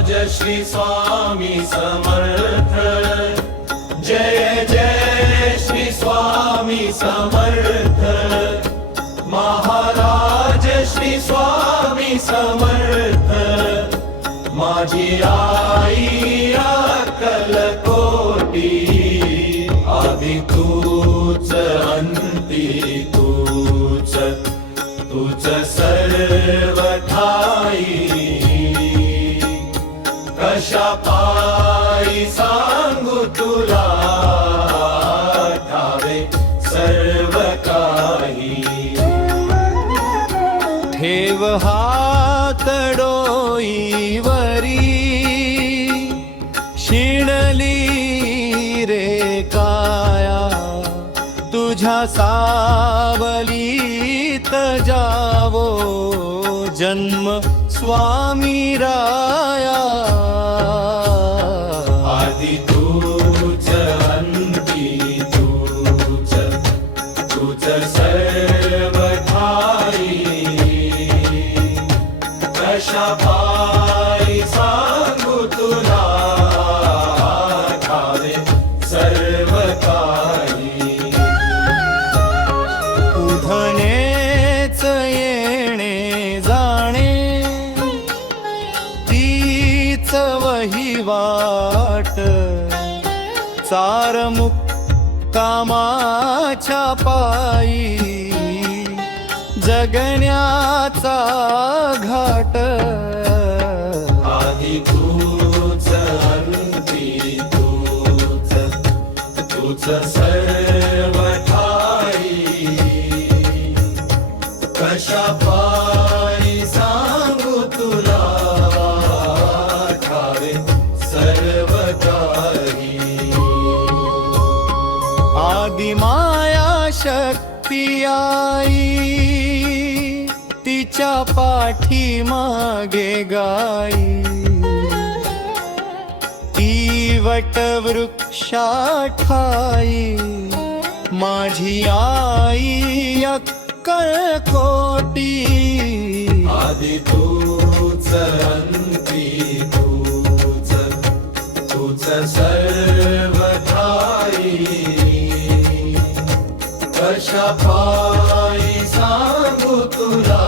महाराज श्री स्वामी समर्थ। जय जय श्री स्वामी समर्थ। महाराज श्री स्वामी समर्थ। माझी आई अक्कल कोटी, आदि तूच अंती तूच, तूच सर्व ठाई। कशा पायी सांगू तुला, ठावे सर्व काही। ठेव हात डोईवरी, शिणली रे काया, तुझ्या सावलीत जावो जन्म स्वामी राया। आदि तूच अंती तूच, तूच सर्व ठाई। कशा पायी सांगू तुला, ठावे सर्व काही। उधनेच येणे जाणे, तीच वहिवाट। चार मुक्कामाच्या पायी, जगण्याचा घाट। आदि तूच अंती तूच, तूच सर्व ठाई। कशा पायी सांगू तुला, ठावे सर्व काही। आदि माया शक्ती आई, तिच्या पाठी मागे गाई। ती वटवृक्षा ठाई, माझी आई अक्कल कोटी। आदि तूच अंती तूच, तूच सर्व ठाई। कशा पायी सांगू तुला,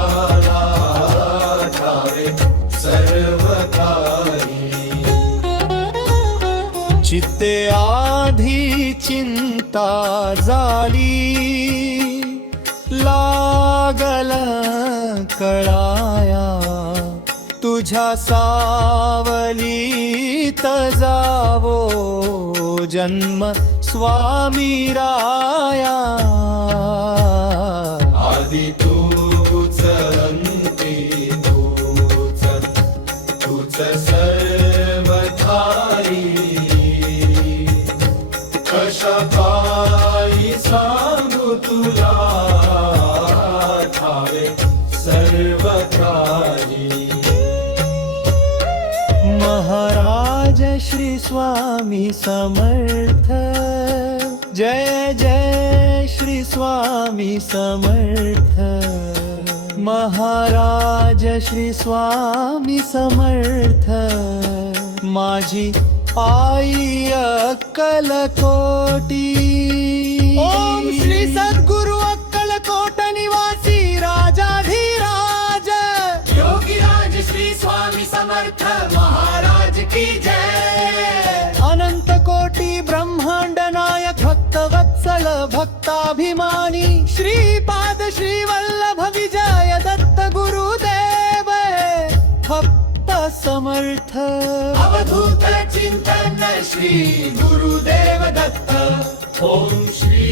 ठावे सर्व काही। चित्ते आधी चिंता झाली, लागला कळाया। तुझ्या सावलीत जावो जन्म स्वामी राया। आदि तूच अंती तूच, तूच सर्व ठाई। कशा पायी सांगू तुला, ठावे सर्व काही। महाराज श्री स्वामी समर्थ। जय जय श्री स्वामी समर्थ। महाराज श्री स्वामी समर्थ। माझी आई अक्कल कोटी। ओम श्री सद्गुरु अक्कलकोट निवासी राजाधिराज योगीराज श्री स्वामी समर्थ महाराज की जय। अनंत कोटी ब्रह्मांड नायक भक्त वत्सल भक्ताभिमानी श्रीपाद श्री वल्लभ विजय दत्त गुरुदेव भक्त समर्थ। अवधूत चिंतन श्री गुरुदेव दत्त। ओम श्री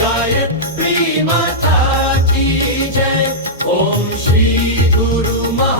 गायत्री माता की जय। ओम श्री गुरु महा